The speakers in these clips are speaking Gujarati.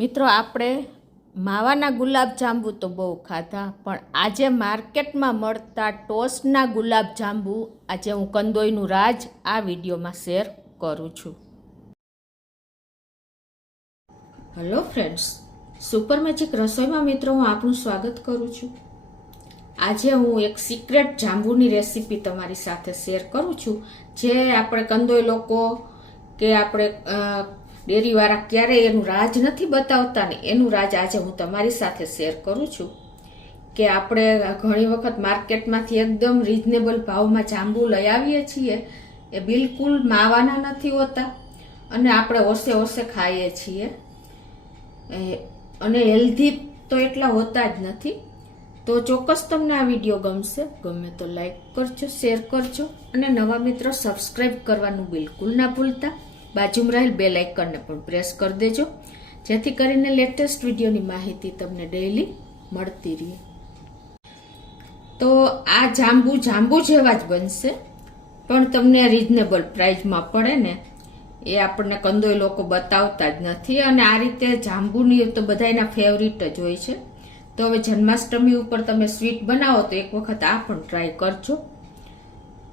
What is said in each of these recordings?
મિત્રો આપણે માવાના ગુલાબજાંબુ તો બહુ ખાધા, પણ આજે માર્કેટમાં મળતા ટોસ્ટના ગુલાબજાંબુ આજે હું કંદોઈનું રાજ આ વિડીયોમાં શેર કરું છું. હેલો ફ્રેન્ડ્સ, સુપર મેજિક રસોઈમાં મિત્રો હું આપનું સ્વાગત કરું છું. આજે હું એક સિક્રેટ જાંબુની રેસીપી તમારી સાથે શેર કરું છું, જે આપણે કંદોઈ લોકો કે આપણે ડેરીવાળા ક્યારેય એનું રાજ નથી બતાવતા ને એનું રાજ આજે હું તમારી સાથે શેર કરું છું. કે આપણે ઘણી વખત માર્કેટમાંથી એકદમ રિઝનેબલ ભાવમાં જાંબુ લઈ આવીએ છીએ, એ બિલકુલ માવાના નથી હોતા અને આપણે ઓસે ઓસે ખાઈએ છીએ અને હેલ્ધી તો એટલા હોતા જ નથી. તો ચોક્કસ તમને આ વિડીયો ગમશે. ગમે તો લાઈક કરજો, શેર કરજો અને નવા મિત્રો સબસ્ક્રાઈબ કરવાનું બિલકુલ ના ભૂલતા. બાજુમાં રહેલ બેલ આઇકનને પણ પ્રેસ કરી દેજો, જેથી કરીને લેટેસ્ટ વિડીયોની માહિતી તમને ડેઈલી મળતી રહે. તો આ જાંબુ જેવા જ બનશે, પણ તમને રિઝનેબલ પ્રાઇસમાં પડે ને એ આપણને કંદોઈ લોકો બતાવતા જ નથી. અને આ રીતે જાંબુની તો બધાના ફેવરિટ જ હોય છે. તો હવે જન્માષ્ટમી ઉપર તમે સ્વીટ બનાવો તો એક વખત આ પણ ટ્રાય કરજો.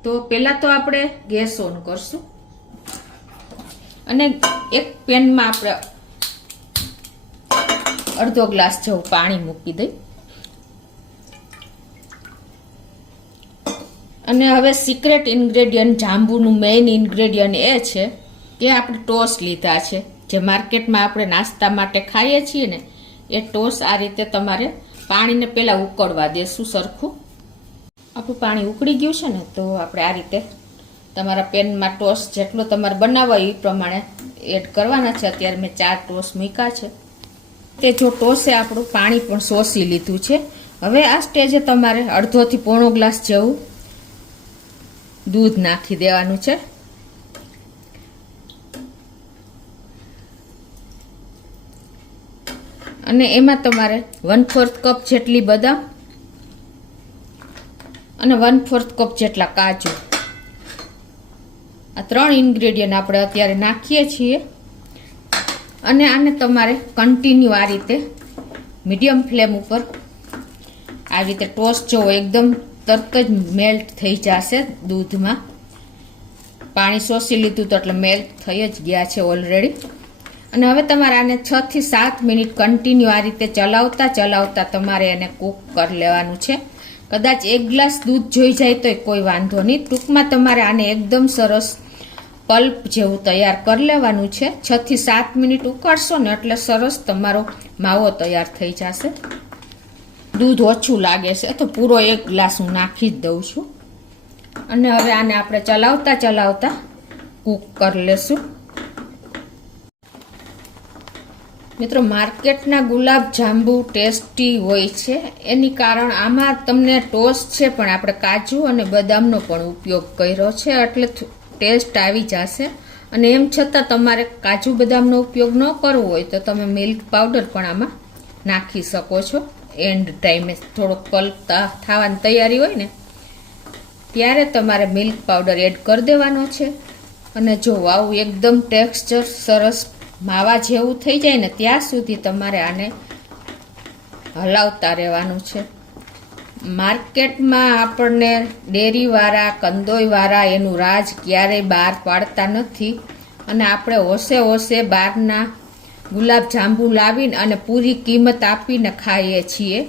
તો પહેલાં તો આપણે ગેસ ઓન કરશું અને એક પેનમાં આપણે અડધો ગ્લાસ જેવું પાણી મૂકી દઈ. અને હવે સિક્રેટ ઇન્ગ્રેડિયન્ટ, જાંબુનું મેઇન ઇન્ગ્રેડિયન્ટ એ છે કે આપણે ટોસ્ટ લીધા છે, જે માર્કેટમાં આપણે નાસ્તા માટે ખાઈએ છીએ ને એ ટોસ્ટ. આ રીતે તમારે પાણીને પહેલાં ઉકળવા દેશું સરખું. આપણું પાણી ઉકળી ગયું છે ને, તો આપણે આ રીતે તમારા પેનમાં ટોસ્ટ જેટલો તમારે બનાવવા એ પ્રમાણે એડ કરવાના છે. અત્યારે મેં 4 ટોસ્ટ મૂક્યા છે. તે જો ટોસે આપણું પાણી પણ શોષી લીધું છે. હવે આ સ્ટેજે તમારે અડધોથી પોણો ગ્લાસ જેવું દૂધ નાખી દેવાનું છે. અને એમાં તમારે 1/4 કપ જેટલી બદામ અને 1/4 કપ જેટલા કાજુ, આ 3 ઇન્ગ્રેડિયન્ટ આપણે અત્યારે નાખીએ છીએ. અને આને તમારે કન્ટિન્યુ આ રીતે મીડિયમ ફ્લેમ ઉપર આ રીતે ટોસ્ટ જો એકદમ તરત જ મેલ્ટ થઈ જશે દૂધમાં. પાણી શોષી લીધું તો એટલે મેલ્ટ થઈ જ ગયા છે ઓલરેડી. અને હવે તમારે આને 6 થી 7 મિનિટ કન્ટિન્યુ આ રીતે ચલાવતા તમારે એને કૂક કરી લેવાનું છે. કદાચ 1 ગ્લાસ દૂધ જોઈ જાય તો કોઈ વાંધો નહીં. ટૂંકમાં તમારે આને એકદમ સરસ પલ્પ જેવું તૈયાર કરી લેવાનું છે. 6 થી 7 મિનિટ ઉકાળશો ને એટલે સરસ તમારો માવો તૈયાર થઈ જશે. દૂધ ઓછું લાગે છે તો પૂરો 1 ગ્લાસ હું નાખી જ દઉં છું. અને હવે આને આપણે ચલાવતા કૂક કરી લેશું. મિત્રો, માર્કેટના ગુલાબ જાંબુ ટેસ્ટી હોય છે, એની કારણ આમાં તમને ટોસ્ટ છે પણ આપણે કાજુ અને બદામનો પણ ઉપયોગ કર્યો છે, એટલે ટેસ્ટ આવી જશે. અને એમ છતાં તમારે કાજુ બદામનો ઉપયોગ ન કરવો હોય તો તમે મિલ્ક પાવડર પણ આમાં નાખી શકો છો. એન્ડ ટાઈમે થોડોક પલ્પ થવાની તૈયારી હોય ને ત્યારે તમારે મિલ્ક પાવડર એડ કરી દેવાનો છે. અને જો આવું એકદમ ટેક્સચર સરસ માવા જેવું થઈ જાય ને ત્યાં સુધી તમારે આને હલાવતા રહેવાનું છે. માર્કેટમાં આપણને ડેરીવાળા, કંદોઈવાળા એનું રાજ ક્યારેય બહાર પાડતા નથી. અને આપણે હોશે બહારના ગુલાબ જાંબુ લાવીને અને પૂરી કિંમત આપીને ખાઈએ છીએ.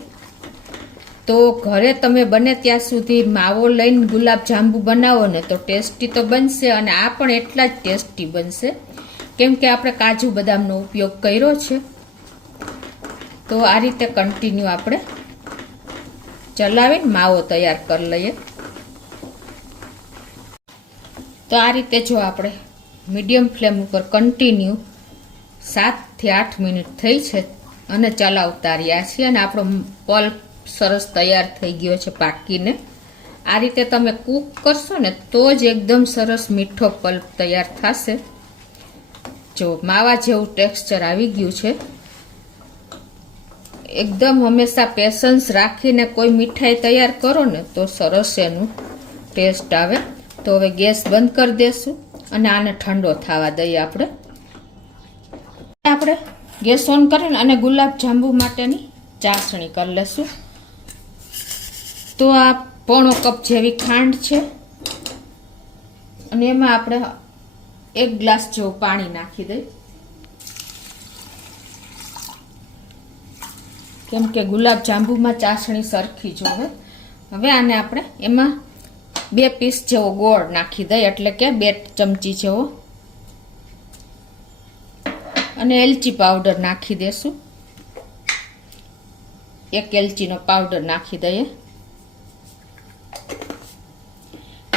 તો ઘરે તમે બને ત્યાં સુધી માવો લઈને ગુલાબ જાંબુ બનાવો ને તો ટેસ્ટી તો બનશે, અને આ પણ એટલા જ ટેસ્ટી બનશે, કેમ કે આપણે કાજુ બદામનો ઉપયોગ કર્યો છે. તો આ રીતે કન્ટિન્યુ આપણે ચલાવીને માવો તૈયાર કરી લઈએ. તો આ રીતે જો આપણે મીડિયમ ફ્લેમ ઉપર કન્ટિન્યુ 7 થી 8 મિનિટ થઈ છે અને ચલાવતા રહ્યા છીએ. અને આપણો પલ્પ સરસ તૈયાર થઈ ગયો છે પાકીને. આ રીતે તમે કૂક કરશો ને તો જ એકદમ સરસ મીઠો પલ્પ તૈયાર થશે. જો માવા જેવું ટેક્સચર આવી ગયું છે. એકદમ હંમેશા પેશન્સ રાખીને કોઈ મીઠાઈ તૈયાર કરો ને તો સરસ એનું ટેસ્ટ આવે. તો હવે ગેસ બંધ કરી દેશું અને આને ઠંડો થવા દઈએ. આપણે ગેસ ઓન કરીને અને ગુલાબ જાંબુ માટેની ચાસણી કરી લેશું. તો આ 1/4 કપ જેવી ખાંડ છે અને એમાં આપણે 1 ગ્લાસ જેવું પાણી નાખી દઈએ, કેમ કે ગુલાબ જાંબુમાં ચાસણી સરખી જોવે. હવે આને આપણે એમાં 2 પીસ જેવો ગોળ નાખી દઈએ, એટલે કે 2 ચમચી જેવો, અને એલચી પાવડર નાખી દેશું. 1 એલચીનો પાવડર નાખી દઈએ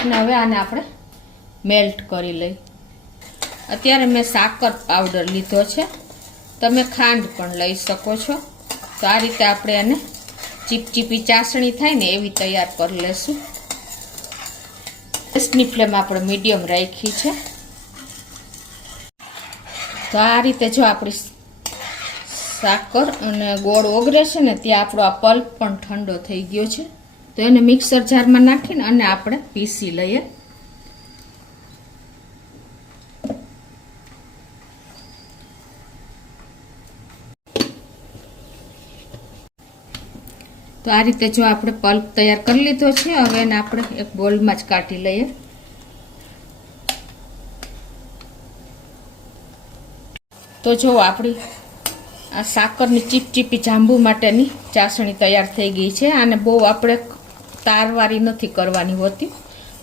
અને હવે આને આપણે મેલ્ટ કરી લઈએ. અત્યારે મેં સાકર પાવડર લીધો છે, તમે ખાંડ પણ લઈ શકો છો. તો આ રીતે આપણે એને ચીપચીપી ચાસણી થાય ને એવી તૈયાર કરી લેશું. ગેસની ફ્લેમ આપણે મીડિયમ રાખી છે. તો આ રીતે જો આપણી સાકર અને ગોળ ઓગળે છે ને ત્યાં આપણો આ પલ્પ પણ ઠંડો થઈ ગયો છે. તો એને મિક્સર જારમાં નાખીને અને આપણે પીસી લઈએ. તો આ રીતે જો આપણે પલ્પ તૈયાર કરી લીધો છે. હવે એને આપણે એક બોલમાં જ કાઢી લઈએ. તો જો આપણી આ સાકરની ચીપચીપી જાંબુ માટેની ચાસણી તૈયાર થઈ ગઈ છે. આને બહુ આપણે તારવારી નથી કરવાની હોતી.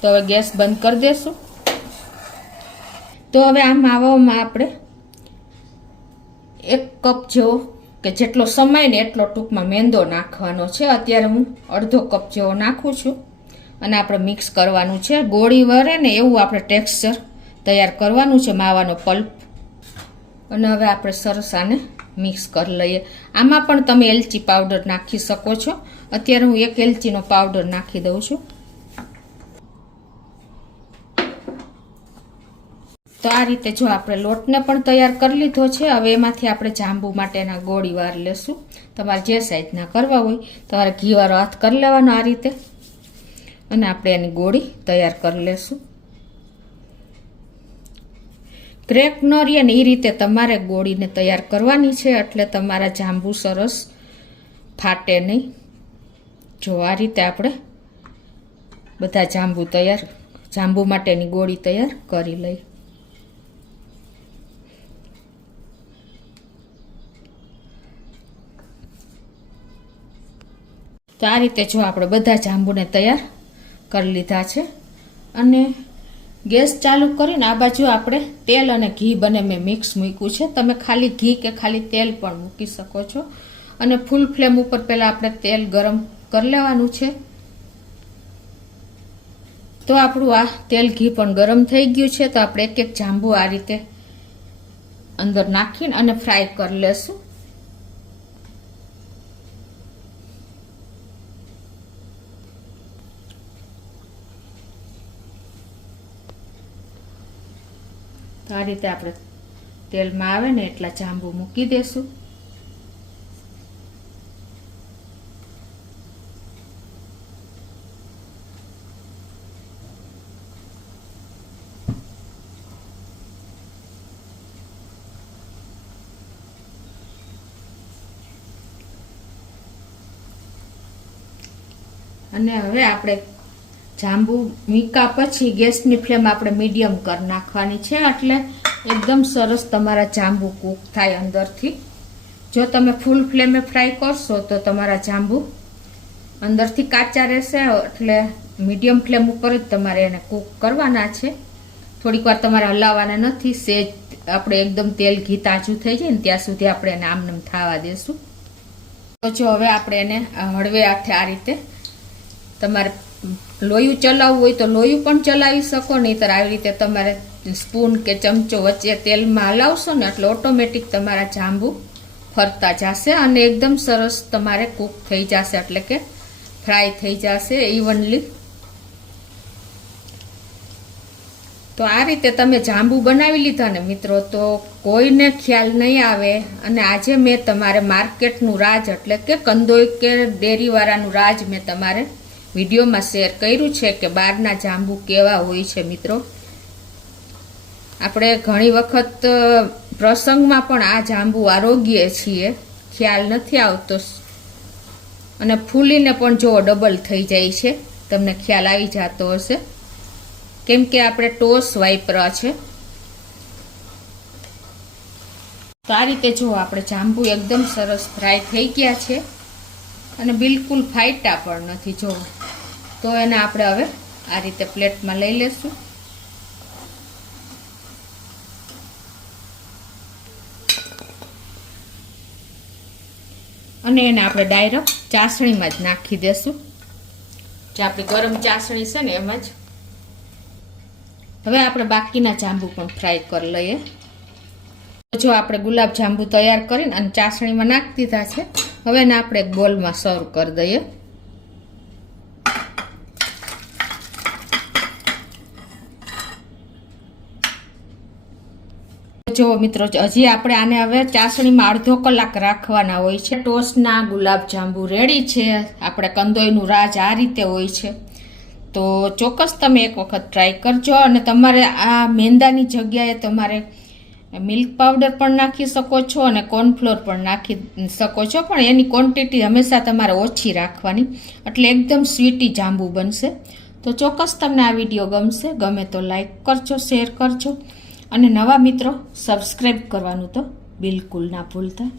તો હવે ગેસ બંધ કરી દેશું. તો હવે આ માવામાં આપણે 1 કપ જેવો કે જેટલો સમય ને એટલો ટૂંકમાં મેંદો નાખવાનો છે. અત્યારે હું 1/2 કપ જેવો નાખું છું અને આપણે મિક્સ કરવાનું છે. ગોળી વરે ને એવું આપણે ટેક્સચર તૈયાર કરવાનું છે માવાનો પલ્પ. અને હવે આપણે સરસ આને મિક્સ કરી લઈએ. આમાં પણ તમે એલચી પાવડર નાખી શકો છો. અત્યારે હું 1 એલચીનો પાવડર નાખી દઉં છું. તો આ રીતે જો આપણે લોટને પણ તૈયાર કરી લીધો છે. હવે એમાંથી આપણે જાંબુ માટેના ગોળી વાર લેશું. તમારે જે સાઈઝના કરવા હોય તમારે ઘીવાળો હાથ કરી લેવાનો આ રીતે, અને આપણે એની ગોળી તૈયાર કરી લેશું. ક્રેક ન રહે ને એ રીતે તમારે ગોળીને તૈયાર કરવાની છે, એટલે તમારા જાંબુ સરસ ફાટે નહીં. જો આ રીતે આપણે બધા જાંબુ માટેની ગોળી તૈયાર કરી લઈ. તો આ રીતે જો આપણે બધા જાંબુને તૈયાર કરી લીધા છે. અને ગેસ ચાલુ કરીને આ બાજુ આપણે તેલ અને ઘી બંને મેં મિક્સ મૂક્યું છે. તમે ખાલી ઘી કે ખાલી તેલ પણ મૂકી શકો છો. અને ફૂલ ફ્લેમ ઉપર પહેલાં આપણે તેલ ગરમ કરી લેવાનું છે. તો આપણું આ તેલ ઘી પણ ગરમ થઈ ગયું છે. તો આપણે 1-1 જાંબુ આ રીતે અંદર નાખીને અને ફ્રાય કરી લેશું. તો આ રીતે આપણે તેલમાં આવે ને એટલા જાંબુ મૂકી દેશું. અને હવે આપણે જાંબુ મીકા પછી ગેસની ફ્લેમ આપણે મીડિયમ કરી નાખવાની છે, એટલે એકદમ સરસ તમારા જાંબુ કૂક થાય અંદરથી. જો તમે ફૂલ ફ્લેમે ફ્રાય કરશો તો તમારા જાંબુ અંદરથી કાચા રહેશે. એટલે મીડિયમ ફ્લેમ ઉપર જ તમારે એને કૂક કરવાના છે. થોડીક વાર તમારે હલાવવાના નથી. સેજ આપણે એકદમ તેલ ઘી તાજું થઈ જાય ને ત્યાં સુધી આપણે એને આમનામ થવા દેશું. તો જો હવે આપણે એને હળવે હાથે આ રીતે, તમારે લોયું ચલાવવું હોય તો લોયું પણ ચલાવી શકો, નહીંતર આવી રીતે તમારે સ્પૂન કે ચમચો વચ્ચે તેલમાં હલાવશો ને એટલે ઓટોમેટિક તમારા જાંબુ ફરતા જશે અને એકદમ સરસ તમારે કૂક થઈ જશે, એટલે કે ફ્રાય થઈ જશે ઇવનલી. તો આ રીતે તમે જાંબુ બનાવી લીધા ને મિત્રો, તો કોઈને ખ્યાલ નહીં આવે. અને આજે મેં તમારે માર્કેટનું રાજ એટલે કે કંદોઈ કે ડેરીવાળાનું રાજ મેં તમારે વિડીયોમાં શેર કર્યું છે કે બહારના જાંબુ કેવા હોય છે. મિત્રો આપણે ઘણી વખત પ્રસંગમાં પણ આ જાંબુ આરોગ્ય છીએ, ખ્યાલ નથી આવતો. અને ફૂલીને પણ જો ડબલ થઈ જાય છે, તમને ખ્યાલ આવી જતો હશે, કેમ કે આપણે ટોસ વાપર્યા છે. તો આ રીતે જો આપણે જાંબુ એકદમ સરસ ફ્રાય થઈ ગયા છે અને બિલકુલ ફાટ્યા પણ નથી. જો તો એને આપણે હવે આ રીતે પ્લેટમાં લઈ લેશું. અને એને આપણે ડાયરેક્ટ ચાસણીમાં જ નાખી દેશું. જે આપણી ગરમ ચાસણી છે ને એમાં જ. હવે આપણે બાકીના જાંબુ પણ ફ્રાય કરી લઈએ. જો આપણે ગુલાબ જાંબુ તૈયાર કરીને અને ચાસણીમાં નાખી દીધા છે. હવે એને આપણે એક બોલમાં સર્વ કરી દઈએ. જો મિત્રો, હજી આપણે આને હવે ચાસણીમાં અડધો કલાક રાખવાના હોય છે. ટોસ્ટના ગુલાબ જાંબુ રેડી છે. આપણે કંદોઈનું રાજ આ રીતે હોય છે. તો ચોક્કસ તમે એક વખત ટ્રાય કરજો. અને તમારે આ મેંદાની જગ્યાએ તમારે મિલ્ક પાવડર પણ નાખી શકો છો અને કોર્નફ્લોર પણ નાખી શકો છો, પણ એની ક્વોન્ટિટી હંમેશા તમારે ઓછી રાખવાની, એટલે એકદમ સ્વીટી જાંબુ બનશે. તો ચોક્કસ તમને આ વિડીયો ગમશે. ગમે તો લાઈક કરજો, શેર કરજો અને નવા મિત્રો સબસ્ક્રાઈબ કરવાનું તો બિલકુલ ના ભૂલતા.